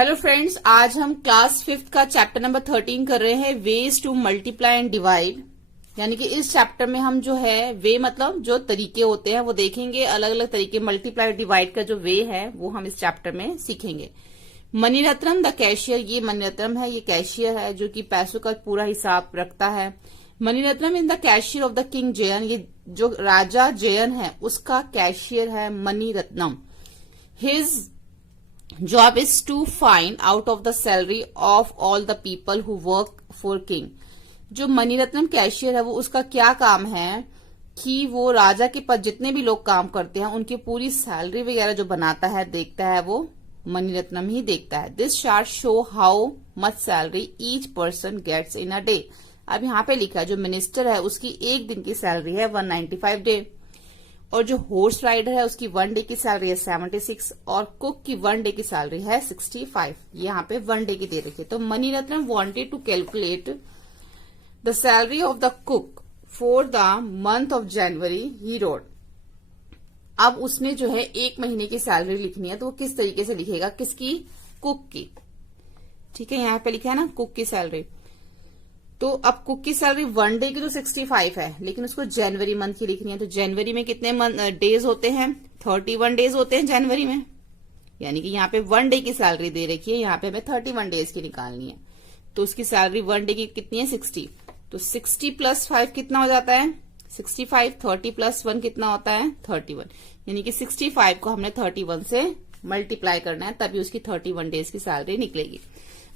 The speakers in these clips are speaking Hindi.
हेलो फ्रेंड्स, आज हम क्लास 5th का चैप्टर नंबर 13 कर रहे हैं, ways to multiply and divide. यानी कि इस चैप्टर में हम जो है वे मतलब जो तरीके होते हैं वो देखेंगे। अलग अलग तरीके मल्टीप्लाई डिवाइड का जो वे है वो हम इस चैप्टर में सीखेंगे। मणिरत्नम द कैशियर, ये मणिरत्नम है, ये कैशियर है जो कि पैसों का पूरा हिसाब रखता है। Maniratnam in the cashier of the king Jayan, ये जो राजा जयन है उसका कैशियर है Maniratnam. His job is to find out of the salary of all the people who work for king। जो मणिरत्नम कैशियर है वो उसका क्या काम है कि वो राजा के पास जितने भी लोग काम करते हैं उनकी पूरी सैलरी वगैरह जो बनाता है देखता है वो मणिरत्नम ही देखता है। This chart show how much salary each person gets in a day. अब यहाँ पे लिखा है जो मिनिस्टर है उसकी एक दिन की सैलरी है 195 डे, और जो हॉर्स राइडर है उसकी 1 डे की सैलरी है 76, और कुक की 1 डे की सैलरी है 65। यहाँ पे 1 डे की दे रखी है। तो Maniratnam wanted to calculate the salary of the cook for the month of January he wrote. अब उसने जो है एक महीने की सैलरी लिखनी है तो वो किस तरीके से लिखेगा, किसकी, कुक की। ठीक है, यहाँ पे लिखा है ना कुक की सैलरी। तो अब कुक की सैलरी 1 डे की तो 65 है, लेकिन उसको जनवरी मंथ की लिखनी है। तो जनवरी में कितने डेज होते हैं, 31 डेज होते हैं जनवरी में। यानी कि यहाँ पे 1 डे की सैलरी दे रखी है, यहाँ पे हमें 31 डेज की निकालनी है। तो उसकी सैलरी 1 डे की कितनी है, 60। तो 60 प्लस 5 कितना हो जाता है, 65। 30 प्लस 1 कितना होता है, 31। यानी कि 65 को हमने 31 से मल्टीप्लाई करना है, तभी उसकी 31 डेज की सैलरी निकलेगी।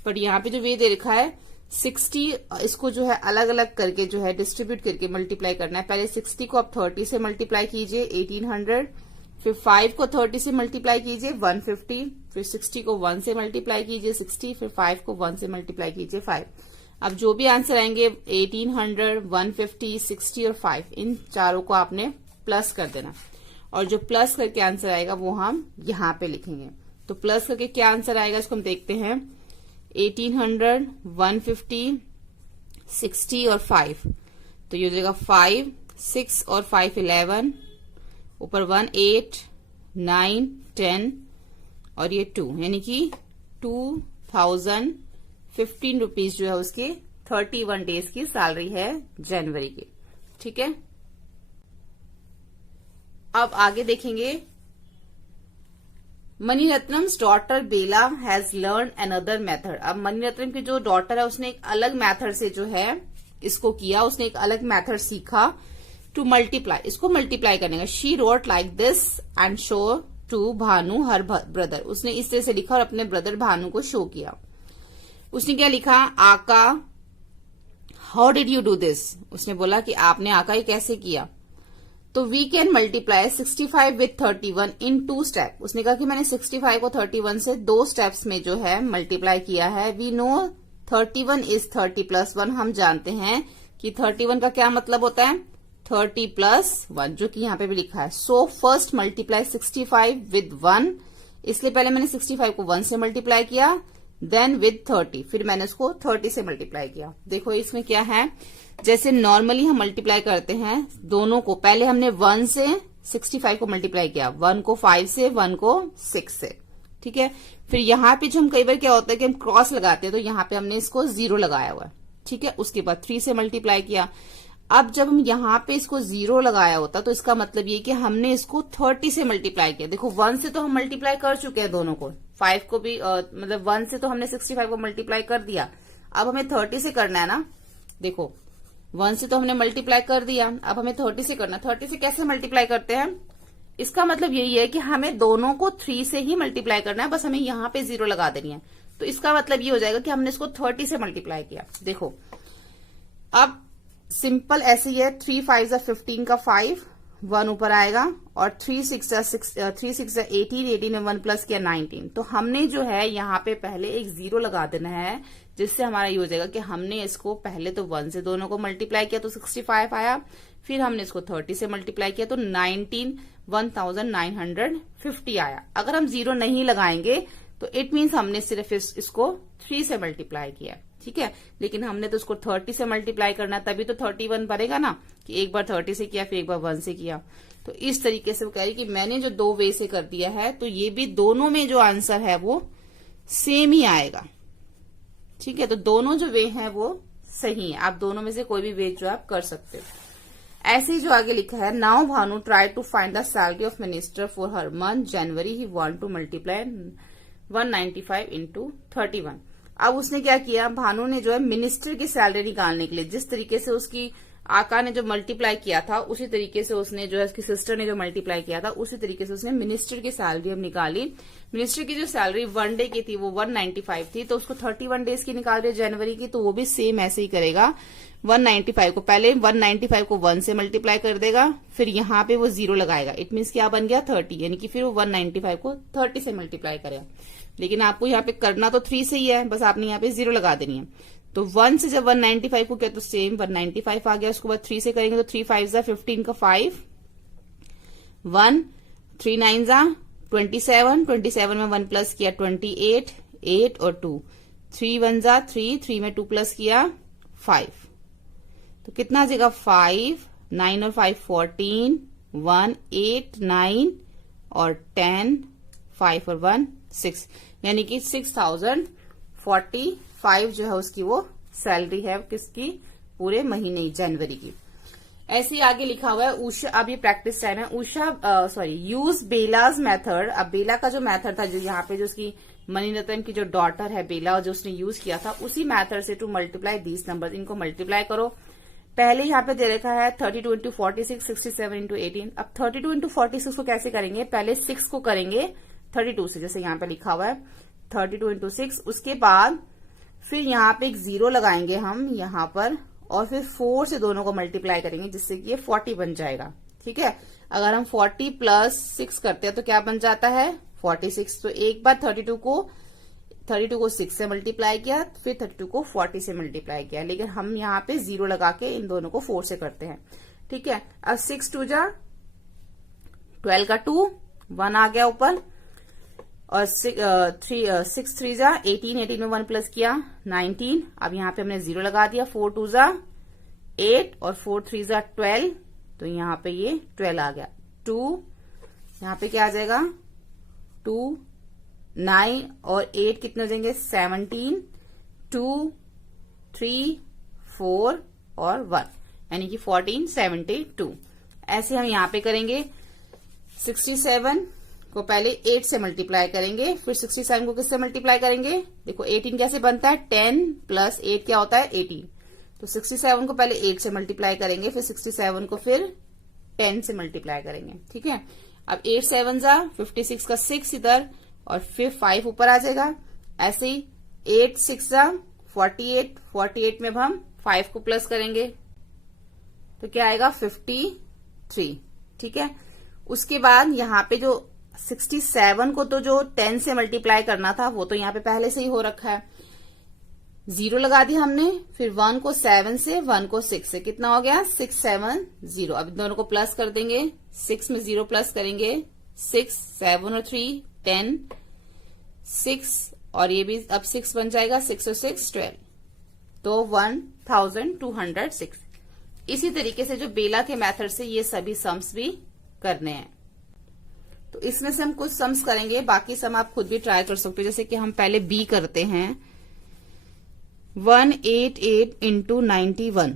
बट यहाँ पे जो वे दे रखा है 60, इसको जो है अलग अलग करके जो है डिस्ट्रीब्यूट करके मल्टीप्लाई करना है। पहले 60 को आप 30 से मल्टीप्लाई कीजिए 1800, फिर 5 को 30 से मल्टीप्लाई कीजिए 150, फिर 60 को 1 से मल्टीप्लाई कीजिए 60, फिर 5 को 1 से मल्टीप्लाई कीजिए 5। अब जो भी आंसर आएंगे 1800, 150, 60 और 5, इन चारों को आपने प्लस कर देना, और जो प्लस करके आंसर आएगा वो हम यहाँ पे लिखेंगे। तो प्लस करके क्या आंसर आएगा इसको हम देखते हैं। 1800, 150, 60 और 5, तो ये हो जाएगा 5, 6 और 5 11, ऊपर 1 8, 9, 10 और ये 2, यानी कि 2015 रुपीज जो है उसकी 31 डेज की सैलरी है जनवरी की। ठीक है, अब आगे देखेंगे। Maniratnam's daughter Bela has learn another method. अब मणिरत्नम की जो डॉटर है उसने एक अलग मेथड से जो है इसको किया, उसने एक अलग मेथड सीखा टू मल्टीप्लाई, इसको मल्टीप्लाई करने का। She wrote like this and show to Bhanu her brother. उसने इस तरह से लिखा और अपने ब्रदर भानु को शो किया। उसने क्या लिखा, Aka how did you do this. उसने बोला कि आपने आका ये कैसे किया। तो we can multiply 65 with 31 in 2 step. उसने कहा कि मैंने 65 को 31 से 2 स्टेप्स में जो है मल्टीप्लाई किया है। We know 31 is 30 plus 1। हम जानते हैं कि 31 का क्या मतलब होता है, 30 प्लस 1, जो कि यहाँ पे भी लिखा है। सो फर्स्ट मल्टीप्लाई 65 विद 1, इसलिए पहले मैंने 65 को 1 से मल्टीप्लाई किया, देन विद 30, फिर मैंने उसको 30 से मल्टीप्लाई किया। देखो इसमें क्या है, जैसे नॉर्मली हम मल्टीप्लाई करते हैं दोनों को, पहले हमने 1 से 65 को मल्टीप्लाई किया, 1 को 5 से, 1 को 6 से। ठीक है, फिर यहाँ पे जो हम कई बार क्या होता है कि हम क्रॉस लगाते हैं, तो यहाँ पे हमने इसको 0 लगाया हुआ है। ठीक है, उसके बाद 3 से मल्टीप्लाई किया। अब जब हम यहाँ पे इसको 0 लगाया होता तो इसका मतलब ये कि हमने इसको 30 से मल्टीप्लाई किया। देखो 1 से तो हम मल्टीप्लाई कर चुके हैं दोनों को, 5 को भी मतलब 1 से तो हमने 65 को मल्टीप्लाई कर दिया। अब हमें 30 से करना है ना। देखो 1 से तो हमने मल्टीप्लाई कर दिया, अब हमें 30 से करना। 30 से कैसे मल्टीप्लाई करते हैं, इसका मतलब यही है कि हमें दोनों को 3 से ही मल्टीप्लाई करना है, बस हमें यहाँ पे 0 लगा देनी है। तो इसका मतलब ये हो जाएगा कि हमने इसको 30 से मल्टीप्लाई किया। देखो अब सिंपल ऐसे ही है, 3 5 15 का 5, 1 ऊपर आएगा, और 3 6 18, 18 में 1 प्लस किया 19। तो हमने जो है यहाँ पे पहले एक 0 लगा देना है, जिससे हमारा ये हो जाएगा कि हमने इसको पहले तो 1 से दोनों को मल्टीप्लाई किया तो 65 आया, फिर हमने इसको 30 से मल्टीप्लाई किया तो 1950 आया। अगर हम 0 नहीं लगाएंगे तो इट मीन्स हमने सिर्फ इसको 3 से मल्टीप्लाई किया। ठीक है, लेकिन हमने तो उसको 30 से मल्टीप्लाई करना है, तभी तो 31 बनेगा ना, कि एक बार 30 से किया फिर एक बार 1 से किया। तो इस तरीके से वो कह रही कि मैंने जो 2 वे से कर दिया है, तो ये भी दोनों में जो आंसर है वो सेम ही आएगा। ठीक है, तो दोनों जो वे हैं वो सही है। आप दोनों में से कोई भी वे जो आप कर सकते हो। ऐसे ही जो आगे लिखा है, now Bhanu try to find the salary of minister for her month January, he want to multiply 195 into 31। अब उसने क्या किया, भानु ने जो है मिनिस्टर की सैलरी निकालने के लिए जिस तरीके से उसकी आका ने जो मल्टीप्लाई किया था उसी तरीके से उसने जो है उसकी सिस्टर ने जो मल्टीप्लाई किया था उसी तरीके से उसने मिनिस्टर की सैलरी अब निकाली। मिनिस्टर की जो सैलरी 1 डे की थी वो 195 थी, तो उसको 31 डेज की निकाल रही है जनवरी की, तो वो भी सेम ऐसे ही करेगा। 195 को पहले 195 को 1 से मल्टीप्लाई कर देगा, फिर यहाँ पे वो 0 लगाएगा। इट मीन्स क्या बन गया 30, यानी कि फिर वो 195 को 30 से मल्टीप्लाई करेगा। लेकिन आपको यहाँ पे करना तो 3 से ही है, बस आपने यहाँ पे 0 लगा देनी है। तो 1 से जब 195 को किया तो सेम 195 आ गया। उसके बाद 3 से करेंगे तो 3 5 जा 15 का 5, 1 3 9 जा 27, 27 में 1 प्लस किया 28, 8 और 2, 3 1 जा 3, 3 में 2 प्लस किया 5, तो कितना आ जाएगा 5, 9 और 5 14, 1 8 9 और 10, 5 और 1 6, यानी कि 6045 जो है उसकी वो सैलरी है किसकी, पूरे महीने जनवरी की। ऐसे ही आगे लिखा हुआ है उषा, अब ये प्रैक्टिस टाइम है। Usha use BelAZ method. अब बेला का जो मेथड था, जो यहाँ पे जो उसकी मणिरत्न की जो डॉटर है बेला, जो उसने यूज किया था उसी मेथड से टू मल्टीप्लाई दीज नंबर, इनको मल्टीप्लाई करो। पहले यहाँ पे दे रखा है 32 इंटू 46, 67 इंटू 18। अब 32 इंटू 46 को कैसे करेंगे, पहले 6 को करेंगे 32 से, जैसे यहाँ पे लिखा हुआ है 32 इंटू 6। उसके बाद फिर यहाँ पे एक 0 लगाएंगे हम यहाँ पर, और फिर 4 से दोनों को मल्टीप्लाई करेंगे जिससे कि ये 40 बन जाएगा। ठीक है, अगर हम 40 प्लस 6 करते हैं तो क्या बन जाता है 46। तो एक बार 32 को 6 से मल्टीप्लाई किया, फिर 32 को 40 से मल्टीप्लाई किया, लेकिन हम यहाँ पे 0 लगा के इन दोनों को 4 से करते हैं। ठीक है, अब 6 2 जा 12 का 2, 1 आ गया ऊपर, और 6 3 जा 18, 18 में 1 प्लस किया 19। अब यहाँ पे हमने 0 लगा दिया, 4 2 जा 8 और 4 3 जा 12, तो यहाँ पे ये 12 आ गया। 2 यहाँ पे क्या आ जाएगा 2 9 और 8 कितने हो जाएंगे 17, 2 3 4 और 1, यानी कि 14 72। ऐसे हम यहाँ पे करेंगे 67 को पहले 8 से मल्टीप्लाई करेंगे, फिर 67 को किससे मल्टीप्लाई करेंगे, देखो 18 कैसे बनता है 10 प्लस 8 क्या होता है 18। तो 67 को पहले 8 से मल्टीप्लाई करेंगे, फिर 67 को फिर 10 से मल्टीप्लाई करेंगे। ठीक है, अब 8 7 जा 56 का 6 इधर, और फिर 5 ऊपर आ जाएगा। ऐसे ही 8 6 जा 48, 48 में अब हम 5 को प्लस करेंगे तो क्या आएगा 53। ठीक है, उसके बाद यहाँ पे जो 67 को तो जो 10 से मल्टीप्लाई करना था वो तो यहाँ पे पहले से ही हो रखा है, 0 लगा दिया हमने, फिर 1 को 7 से, 1 को 6 से, कितना हो गया 6 7 0। अब दोनों को प्लस कर देंगे, 6 में 0 प्लस करेंगे 6 7 और 3 10, 6 और ये भी अब 6 बन जाएगा, 6 और 6 12, तो 1206। इसी तरीके से जो बेला के मेथड से ये सभी सम्स भी करने हैं। तो इसमें से हम कुछ सम्स करेंगे, बाकी सम आप खुद भी ट्राई कर सकते हो। जैसे कि हम पहले बी करते हैं 188 इंटू 91।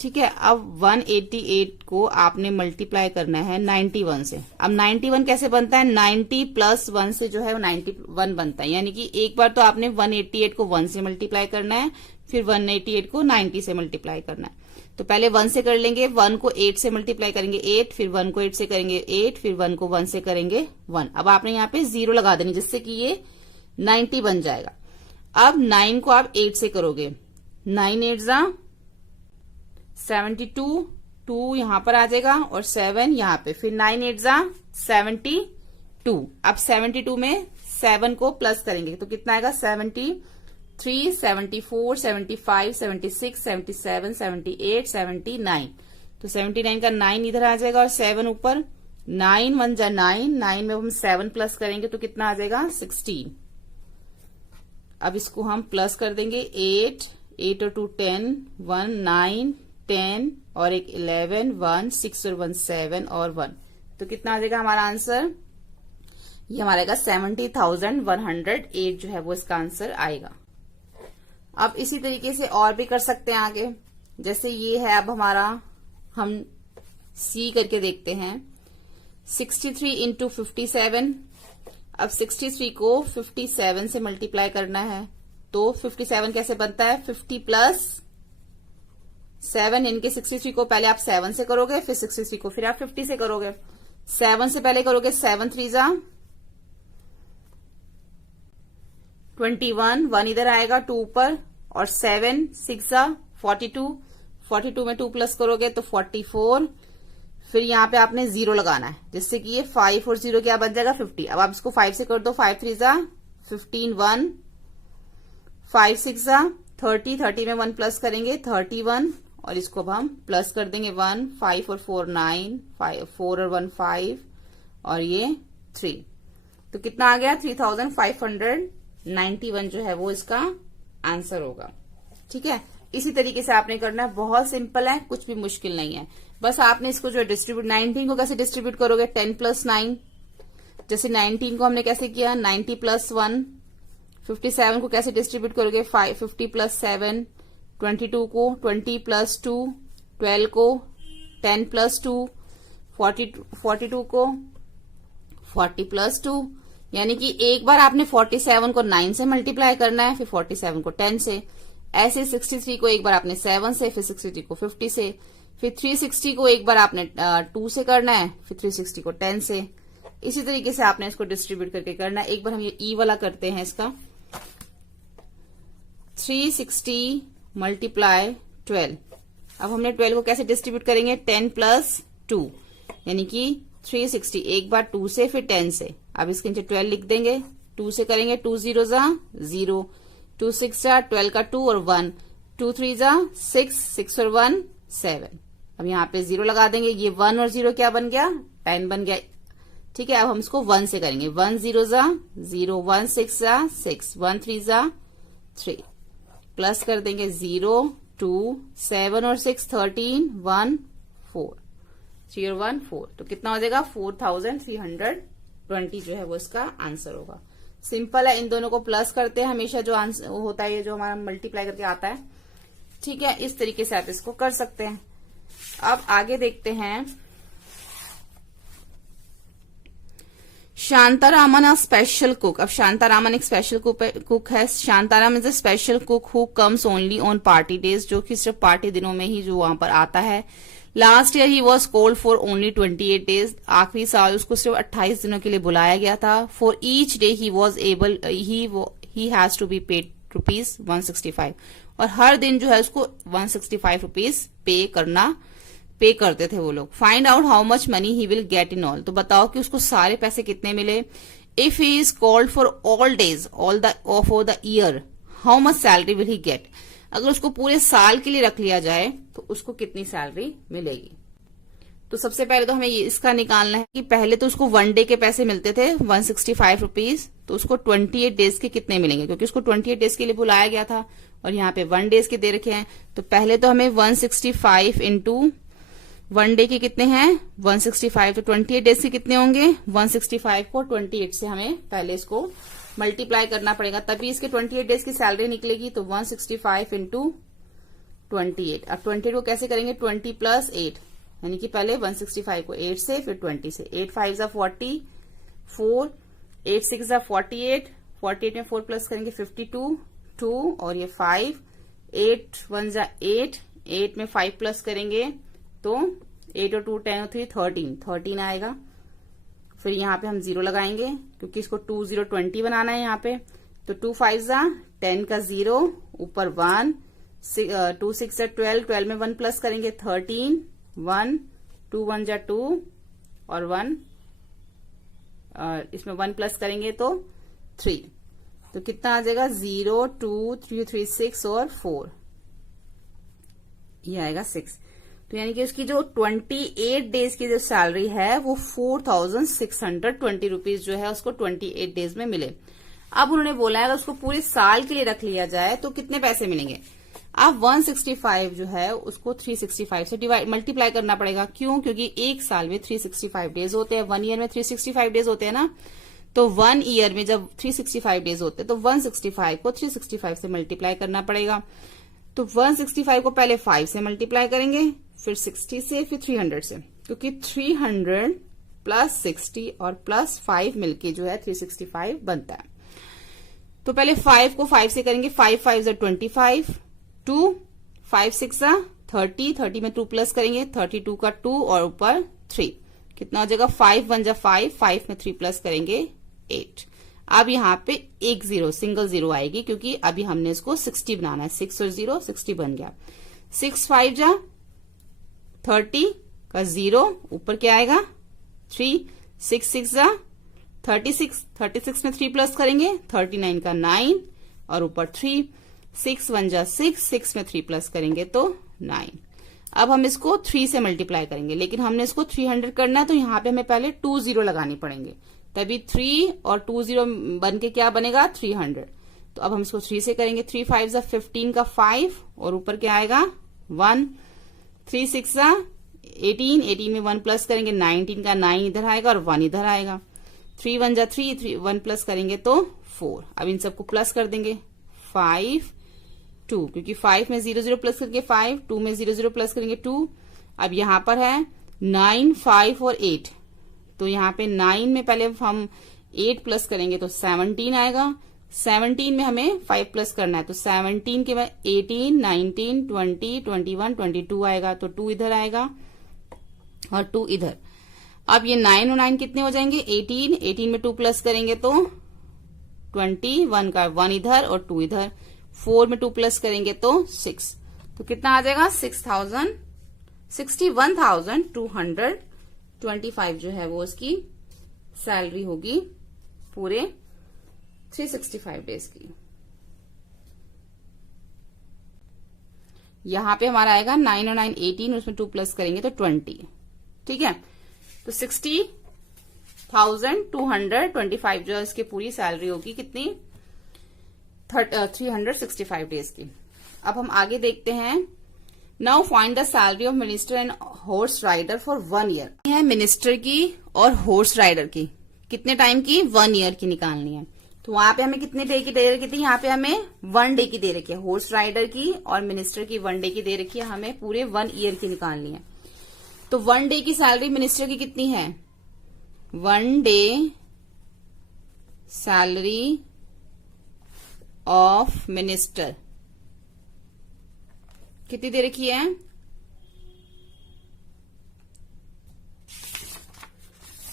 ठीक है, अब 188 को आपने मल्टीप्लाई करना है 91 से। अब 91 कैसे बनता है, 90 प्लस 1 से जो है 91 बनता है, यानी कि एक बार तो आपने 188 को 1 से मल्टीप्लाई करना है, फिर 188 को 90 से मल्टीप्लाई करना है। तो पहले 1 से कर लेंगे, 1 को 8 से मल्टीप्लाई करेंगे 8, फिर 1 को 8 से करेंगे 8, फिर 1 को 1 से करेंगे 1। अब आपने यहाँ पे 0 लगा देनी जिससे कि ये 90 बन जाएगा। अब 9 को आप 8 से करोगे, 9 8 जा 72, 2 यहां पर आ जाएगा और 7 यहां पे, फिर 9 8 जा 72। अब 72 में 7 को प्लस करेंगे तो कितना आएगा 73, 74, 75, 76, 77, 78, 79। तो 79 का 9 इधर आ जाएगा और 7 ऊपर, 9 1 जा 9, 9 में हम 7 प्लस करेंगे तो कितना आ जाएगा 16। अब इसको हम प्लस कर देंगे 8, 8 और 2 10, 1 9 10 और एक 11, 1 6 और 1 7 और 1, तो कितना आ जाएगा हमारा आंसर, ये हमारा आएगा 70,108 जो है वो इसका आंसर आएगा। अब इसी तरीके से और भी कर सकते हैं आगे। जैसे ये है, अब हमारा हम सी करके देखते हैं। 63 इंटू 57। अब 63 को 57 से मल्टीप्लाई करना है, तो 57 कैसे बनता है? 50 प्लस 7, इनके 63 को पहले आप 7 से करोगे, फिर 63 को फिर आप 50 से करोगे। 7 से पहले करोगे 7 3 जा 21, 1 इधर आएगा 2 ऊपर, और 7 6 जा 42, 42 में 2 प्लस करोगे तो 44। फिर यहाँ पे आपने 0 लगाना है, जिससे कि ये 5 और 0 क्या बन जाएगा? 50। अब आप इसको 5 से कर दो, 5 3 जा 15, 1 5 6 जा 30, 30 में 1 प्लस करेंगे 31, और इसको अब हम प्लस कर देंगे 1, 5 और 4 9, 4 और 1 5, और ये 3। तो कितना आ गया? 3591 जो है वो इसका आंसर होगा। ठीक है, इसी तरीके से आपने करना है। बहुत सिंपल है, कुछ भी मुश्किल नहीं है। बस आपने इसको जो डिस्ट्रीब्यूट, 19 को कैसे डिस्ट्रीब्यूट करोगे? 10 प्लस 9। जैसे 19 को हमने कैसे किया? 90 प्लस 1। 57 को कैसे डिस्ट्रीब्यूट करोगे? 50 प्लस 7। 22 को 20 प्लस 2। 12 को 10 प्लस 2। 42 को 40 प्लस 2। यानी कि एक बार आपने 47 को 9 से मल्टीप्लाई करना है, फिर 47 को 10 से। ऐसे 63 को एक बार आपने 7 से, फिर 63 को 50 से, फिर 360 को एक बार आपने 2 से करना है, फिर 360 को 10 से। इसी तरीके से आपने इसको डिस्ट्रीब्यूट करके करना है। एक बार हम ये ई वाला करते हैं इसका। 360 मल्टीप्लाई 12। अब हमने 12 को कैसे डिस्ट्रीब्यूट करेंगे? 10 प्लस 2, यानी कि 360 एक बार 2 से, फिर 10 से। अब इसके नीचे 12 लिख देंगे। 2 से करेंगे 2 0 जा 0, 2 6 जा 12 का 2 और 1, 2 3 जा 6, 6 और 1 7। अब यहाँ पे 0 लगा देंगे। ये 1 और 0 क्या बन गया? 10 बन गया। ठीक है, अब हम इसको 1 से करेंगे। 1 0 जा 0, 1 6 जा 6, 1 3 जा 3, प्लस कर देंगे 0 2 7 और 6 13, 1 4, 3 और 1 4। तो कितना हो जाएगा? 4320 जो है वो इसका आंसर होगा। सिंपल है, इन दोनों को प्लस करते हैं हमेशा, जो आंसर होता है ये जो हमारा मल्टीप्लाई करके आता है। ठीक है, इस तरीके से आप इसको कर सकते हैं। अब आगे देखते हैं। शांतारामन अ स्पेशल कुक। अब शांतारामन एक स्पेशल कुक है। Shantaram is a special cook who comes only on party days, जो कि सिर्फ पार्टी दिनों में ही जो वहां पर आता है। Last year he was called for only 28 days. आखिरी साल उसको सिर्फ 28 दिनों के लिए बुलाया गया था। For each day he was able he has to be paid ₹165, और हर दिन जो है उसको ₹165 पे करते थे वो लोग। Find out how much money he will get in all. तो बताओ कि उसको सारे पैसे कितने मिले। If he is called for all days for the year, how much salary will he get. अगर उसको पूरे साल के लिए रख लिया जाए तो उसको कितनी सैलरी मिलेगी। तो सबसे पहले तो हमें इसका निकालना है कि पहले तो उसको 1 डे के पैसे मिलते थे ₹165, तो उसको 28 डेज के कितने मिलेंगे, क्योंकि उसको 28 डेज के लिए बुलाया गया था और यहाँ पे 1 डेज के दे रखे हैं। तो पहले तो हमें 165 इंटू 1 डे के कितने हैं 165, तो 28 डेज के कितने होंगे 165 को 28 से हमें पहले इसको मल्टीप्लाई करना पड़ेगा, तभी इसके 28 डेज की सैलरी निकलेगी। तो 165 इंटू 28। अब 28 को कैसे करेंगे 20 प्लस 8, यानी कि पहले 165 को 8 से फिर 20 से। 8 5 जा 40, 4 8 6 जा 48, 48 में 4 प्लस करेंगे 52, 2 और ये 5, 8 1 जा 8, 8 में 5 प्लस करेंगे तो 8 और 2 10 और 3 13 आएगा। फिर यहाँ पे हम 0 लगाएंगे क्योंकि इसको 2 0 20 बनाना है यहाँ पे। तो 2 5 जा 10 का 0 ऊपर 1, 2 6 जा 12, 12 में 1 प्लस करेंगे 13, 1 2 1 जा 2 और 1 इसमें 1 प्लस करेंगे तो 3। तो कितना आ जाएगा 0 2 3 3 6 और 4, ये आएगा 6। तो यानी कि उसकी जो 28 डेज की जो सैलरी है वो 4620 रुपीज जो है उसको 28 डेज में मिले। अब उन्होंने बोला है अगर उसको पूरे साल के लिए रख लिया जाए तो कितने पैसे मिलेंगे। अब 165 जो है उसको 365 से मल्टीप्लाई करना पड़ेगा। क्यों? क्योंकि एक साल में 365 डेज होते हैं, 1 ईयर में 365 डेज होते हैं ना। तो 1 ईयर में जब 365 डेज होते हैं तो 165 को 365 से मल्टीप्लाई करना पड़ेगा। तो 165 को पहले 5 से मल्टीप्लाई करेंगे, फिर 60 से, फिर 300 से, क्योंकि 300 प्लस 60 और प्लस 5 मिलके जो है 365 बनता है। तो पहले 5 को 5 से करेंगे, 5 5 जा 25, 2 5 6 जा 30, 30 में 2 प्लस करेंगे, 32 का 2 और ऊपर 3, कितना हो जाएगा 5 1 जा 5, 5 में 3 प्लस करेंगे 8। अब यहाँ पे एक जीरो, सिंगल जीरो आएगी क्योंकि अभी हमने इसको 60 बनाना है, 6 और 0 60 बन गया। 6 5 जा 30 का 0, ऊपर क्या आएगा 3, 6 6 जा 36, 36 में 3 प्लस करेंगे, 39 का 9 और ऊपर 3, 6 1 जा 6, 6 में 3 प्लस करेंगे तो 9। अब हम इसको 3 से मल्टीप्लाई करेंगे, लेकिन हमने इसको 300 करना है तो यहाँ पे हमें पहले 2 0 लगाने पड़ेंगे, तभी 3 और 2 0 बन के क्या बनेगा 300। तो अब हम इसको 3 से करेंगे, 3 5 जा 15 का 5 और ऊपर क्या आएगा 1, 3 6 जा 18, 18 में 1 प्लस करेंगे, 19 का 9 इधर आएगा और 1 इधर आएगा। 3 1 जा 3, 1 प्लस करेंगे तो 4। अब इन सबको प्लस कर देंगे, 5 2, क्योंकि 5 में 0 0 प्लस करके 5, 2 में 0 0 प्लस करेंगे 2। अब यहाँ पर है 9 5 और 8, तो यहाँ पे 9 में पहले हम 8 प्लस करेंगे तो 17 आएगा, 17 में हमें 5 प्लस करना है तो 17 के बाद 18 19 20 21 22 आएगा, तो 2 इधर आएगा और 2 इधर। अब ये 9 और 9 कितने हो जाएंगे 18, 18 में 2 प्लस करेंगे तो 21 का 1 इधर और 2 इधर, 4 में 2 प्लस करेंगे तो 6, तो कितना आ जाएगा 61,225 जो है वो उसकी सैलरी होगी पूरे 365 डेज की। यहां पे हमारा आएगा 9 और 9 18, उसमें 2 प्लस करेंगे तो 20, ठीक है। तो 60,225 जो है इसकी पूरी सैलरी होगी कितनी 365 डेज की। अब हम आगे देखते हैं, now find the salary of minister and horse rider for 1 year. है मिनिस्टर की और हॉर्स राइडर की कितने टाइम की 1 ईयर की निकालनी है। तो वहां पे हमें कितने डे की दे रखी थी, यहाँ पे हमें 1 डे की दे रखी है, हॉर्स राइडर की और मिनिस्टर की 1 डे की दे रखी है, हमें पूरे 1 ईयर की निकालनी है। तो 1 डे की सैलरी मिनिस्टर की कितनी है, 1 डे सैलरी ऑफ मिनिस्टर कितनी दे रखी है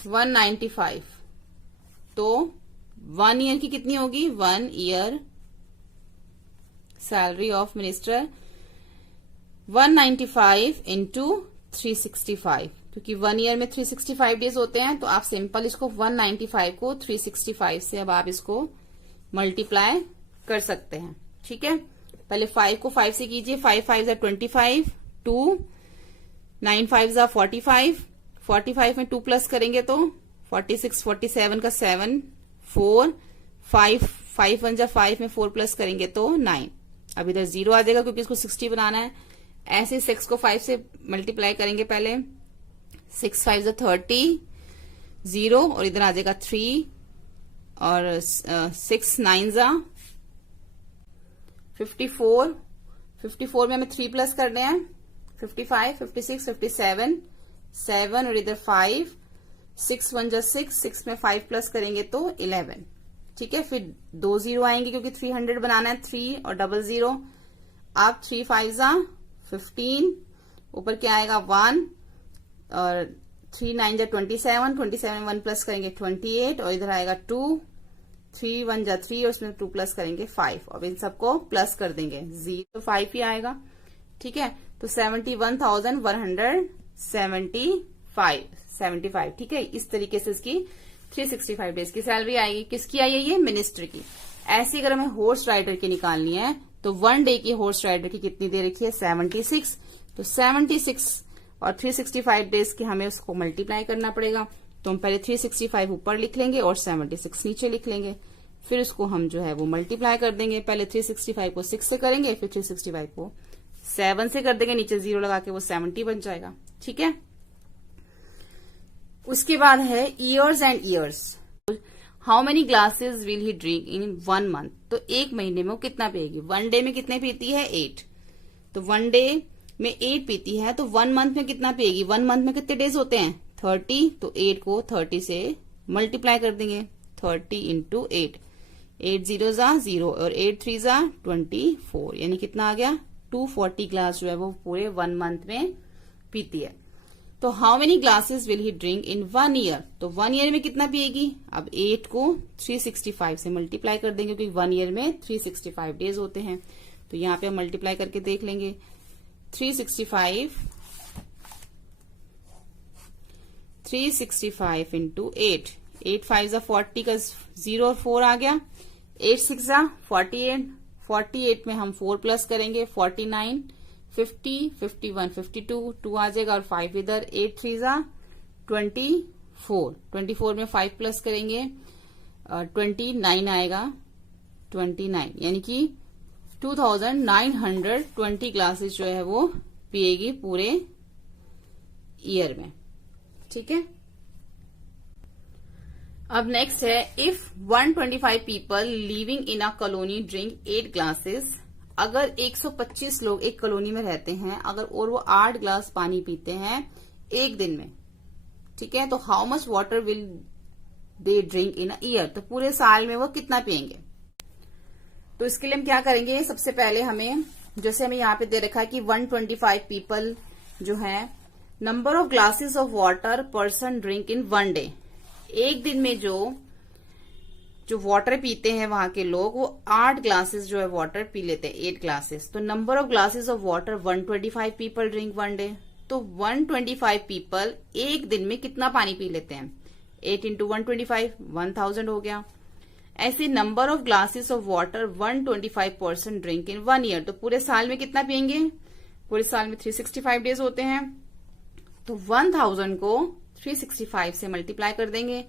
195। तो 1 ईयर की कितनी होगी 1 year salary of minister 195 into 365, क्योंकि 1 ईयर में 365 डेज होते हैं, तो आप सिंपल इसको 195 को 365 से अब आप इसको मल्टीप्लाई कर सकते हैं, ठीक है। पहले 5 को 5 से कीजिए, 5 5 जा 25, 2 9 5 जा 45, 45 में 2 प्लस करेंगे तो 46, 47 का 7, 4 5 5 1 जा 5 में 4 प्लस करेंगे तो 9। अब इधर 0 आ जाएगा क्योंकि इसको 60 बनाना है। ऐसे 6 को 5 से मल्टीप्लाई करेंगे, पहले 6 5 जा 30, 0 और इधर आ जाएगा 3 और 6 9 जा 54, 54 में हमें 3 प्लस करने हैं, 55 56 57 7 और इधर 5, 6 1 जा 6, 6 में 5 प्लस करेंगे तो 11, ठीक है। फिर 2 0 आएंगे क्योंकि 300 बनाना है, 3 और 00। अब 3 5 जा 15, ऊपर क्या आएगा 1 और 3 9 जा 27, 27 में 1 प्लस करेंगे 28 और इधर आएगा 2, 3 1 जा 3 और उसमें 2 प्लस करेंगे 5। अब इन सबको प्लस कर देंगे, 0 5 ही आएगा, ठीक है। तो 71,175, ठीक है। इस तरीके से इसकी 365 डेज की सैलरी आएगी। किसकी आई है ये मिनिस्टर की। ऐसी अगर हमें हॉर्स राइडर की निकालनी है तो 1 डे की हॉर्स राइडर की कितनी दे रखी है 76। तो 76 और 365 डेज की हमें उसको मल्टीप्लाई करना पड़ेगा। तो हम पहले 365 ऊपर लिख लेंगे और 76 नीचे लिख लेंगे, फिर उसको हम जो है वो मल्टीप्लाई कर देंगे। पहले 365 को 6 से करेंगे, फिर 365 को 7 से कर देंगे, नीचे 0 लगा के वो 70 बन जाएगा, ठीक है। उसके बाद है years and years. How many glasses will he drink in 1 month, तो 1 महीने में वो कितना पिएगी। 1 डे में कितने पीती है 8, तो 1 डे में 8 पीती है, तो 1 मंथ में कितना पिएगी। 1 मंथ में कितने डेज होते हैं 30, तो 8 को 30 से मल्टीप्लाई कर देंगे, 30 इंटू 8, 8 जीरो जा 0 और 8 3 जा 24, यानी कितना आ गया 240 ग्लास जो है वो पूरे 1 मंथ में पीती है। तो how many glasses will he drink in 1 year, तो 1 ईयर में कितना पिएगी। अब 8 को 365 से मल्टीप्लाई कर देंगे, क्योंकि 1 ईयर में 365 डेज होते हैं, तो यहाँ पे हम मल्टीप्लाई करके देख लेंगे। 365 इंटू 8, 8 5 जा 40 का 0 और 4 आ गया, 8 6 जा 48, 48 में हम 4 प्लस करेंगे 49, 50, 51, 52, 2 आ जाएगा और 5 इधर, 8 3 जा 24, 24 में 5 प्लस करेंगे 29 आएगा, 29 यानी कि 2920 ग्लासेस जो है वो पिएगी पूरे ईयर में। ठीक है, अब नेक्स्ट है if 125 people living in a colony drink 8 glasses, अगर 125 लोग एक कॉलोनी में रहते हैं अगर और वो 8 ग्लास पानी पीते हैं एक दिन में, ठीक है, तो how much water will they drink in a year, तो पूरे साल में वो कितना पिएंगे। तो इसके लिए हम क्या करेंगे, सबसे पहले हमें जैसे हमें यहाँ पे दे रखा है कि 125 पीपल जो है number of glasses of water person drink in 1 day, एक दिन में जो वाटर पीते हैं वहां के लोग वो 8 ग्लासेस जो है वाटर पी लेते हैं, 8 ग्लासेस, तो number of glasses of water 125 people drink 1 day, तो 125 पीपल एक दिन में कितना पानी पी लेते हैं, 8 इंटू 125 1000 हो गया। ऐसे number of glasses of water 125 person drink in 1 year, तो पूरे साल में कितना पियेंगे, पूरे साल में 365 डेज होते हैं, तो 1000 को 365 से मल्टीप्लाई कर देंगे,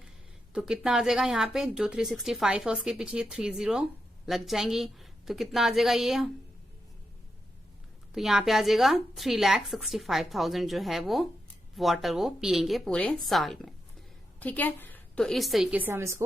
तो कितना आ जाएगा यहाँ पे जो 365 है उसके पीछे 30 लग जाएंगी, तो कितना आ जाएगा ये, तो यहाँ पे आ जाएगा 3,65,000 जो है वो वाटर वो पियेंगे पूरे साल में। ठीक है, तो इस तरीके से हम इसको